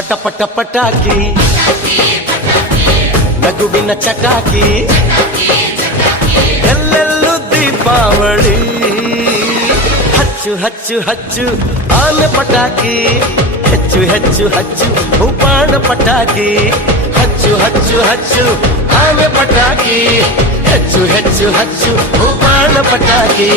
ಪಟ ಪಟ ಪಟಾಕಿ ನಗುವಿನ ಚಟಾಕಿ ಎಲ್ಲೆಲ್ಲೂ ದೀಪಾವಳಿ ಹಚ್ಚು ಹಚ್ಚು ಹಚ್ಚು ಆನೆ ಪಟಾಕಿ ಹೆಚ್ಚು ಹೆಚ್ಚು ಹಚ್ಚು ಬಾಣ ಪಟಾಕಿ ಹಚ್ಚು ಹಚ್ಚು ಹಚ್ಚು ಆನೆ ಪಟಾಕಿ ಹೆಚ್ಚು ಹೆಚ್ಚು ಹಚ್ಚು ಬಾಣ ಪಟಾಕಿ